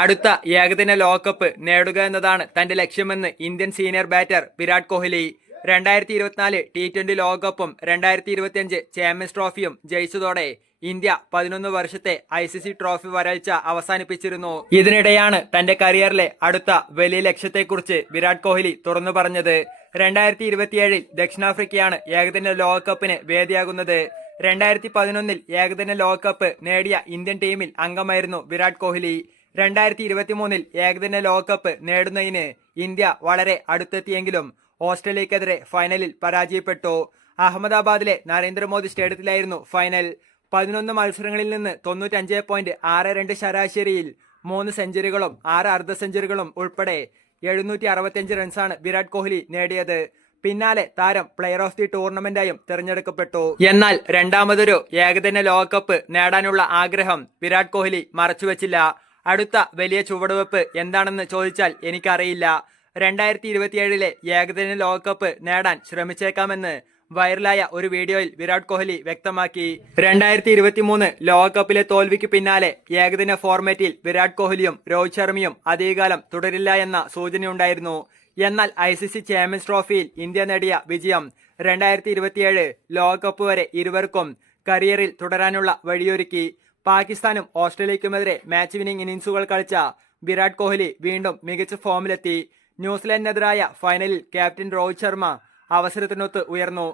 അടുത്ത ഏകദിന ലോകകപ്പ് നേടുക എന്നതാണ് തന്റെ ലക്ഷ്യമെന്ന് Indian senior batter Virat Kohli. രണ്ടായിരത്തി ഇരുപത്തിനാല് ടി ട്വന്റി ലോകകപ്പും രണ്ടായിരത്തി ഇരുപത്തിയഞ്ച് ചാമ്പ്യൻസ് ട്രോഫിയും ജയിച്ചതോടെ ഇന്ത്യ പതിനൊന്ന് വർഷത്തെ ഐ സി സി ട്രോഫി വരൾച്ച അവസാനിപ്പിച്ചിരുന്നു. ഇതിനിടെയാണ് തന്റെ കരിയറിലെ അടുത്ത വലിയ ലക്ഷ്യത്തെക്കുറിച്ച് വിരാട് കോഹ്ലി തുറന്നു പറഞ്ഞത്. രണ്ടായിരത്തി ഇരുപത്തിയേഴിൽ ദക്ഷിണാഫ്രിക്കയാണ് ഏകദിന ലോകകപ്പിന് വേദിയാകുന്നത്. രണ്ടായിരത്തി പതിനൊന്നിൽ ഏകദിന ലോകകപ്പ് നേടിയ ഇന്ത്യൻ ടീമിൽ അംഗമായിരുന്നു വിരാട് കോഹ്ലി. രണ്ടായിരത്തി ഇരുപത്തി മൂന്നിൽ ഏകദിന ലോകകപ്പ് നേടുന്നതിന് ഇന്ത്യ വളരെ അടുത്തെത്തിയെങ്കിലും ഓസ്ട്രേലിയക്കെതിരെ ഫൈനലിൽ പരാജയപ്പെട്ടു. അഹമ്മദാബാദിലെ നരേന്ദ്രമോദി സ്റ്റേഡിയത്തിലായിരുന്നു ഫൈനൽ പതിനൊന്ന് മത്സരങ്ങളിൽ നിന്ന് തൊണ്ണൂറ്റഞ്ച് പോയിന്റ് ആറ് രണ്ട് ശരാശരിയിൽ മൂന്ന് സെഞ്ചുറികളും ആറ് അർദ്ധ സെഞ്ചുറികളും ഉൾപ്പെടെ എഴുന്നൂറ്റി അറുപത്തിയഞ്ച് റൺസാണ് വിരാട് കോഹ്ലി നേടിയത്. പിന്നാലെ താരം പ്ലെയർ ഓഫ് ദി ടൂർണമെന്റായും തിരഞ്ഞെടുക്കപ്പെട്ടു. എന്നാൽ രണ്ടാമതൊരു ഏകദിന ലോകകപ്പ് നേടാനുള്ള ആഗ്രഹം വിരാട് കോഹ്ലി മറച്ചുവെച്ചില്ല. അടുത്ത വലിയ ചുവടുവെപ്പ് എന്താണെന്ന് ചോദിച്ചാൽ എനിക്കറിയില്ല. രണ്ടായിരത്തി ഇരുപത്തിയേഴിലെ ഏകദിന ലോകകപ്പ് നേടാൻ ശ്രമിച്ചേക്കാമെന്ന് വൈറലായ ഒരു വീഡിയോയിൽ വിരാട് കോഹ്ലി വ്യക്തമാക്കി. രണ്ടായിരത്തി ഇരുപത്തി മൂന്ന് ലോകകപ്പിലെ തോൽവിക്ക് പിന്നാലെ ഏകദിന ഫോർമാറ്റിൽ വിരാട് കോഹ്ലിയും രോഹിത് ശർമ്മയും അധികകാലം തുടരില്ല എന്ന സൂചനയുണ്ടായിരുന്നു. എന്നാൽ ഐ സി സി ചാമ്പ്യൻസ് ട്രോഫിയിൽ ഇന്ത്യ നേടിയ വിജയം രണ്ടായിരത്തി ഇരുപത്തിയേഴ് ലോകകപ്പ് വരെ ഇരുവർക്കും കരിയറിൽ തുടരാനുള്ള വഴിയൊരുക്കി. പാകിസ്ഥാനും ഓസ്ട്രേലിയക്കുമെതിരെ മാച്ച് വിന്നിംഗ് ഇന്നിംഗ്സുകൾ കളിച്ച വിരാട് കോഹ്ലി വീണ്ടും മികച്ച ഫോമിലെത്തി ന്യൂസിലൻഡിനെതിരായ ഫൈനലിൽ ക്യാപ്റ്റൻ രോഹിത് ശർമ്മ അവസരത്തിനൊത്ത് ഉയർന്നു.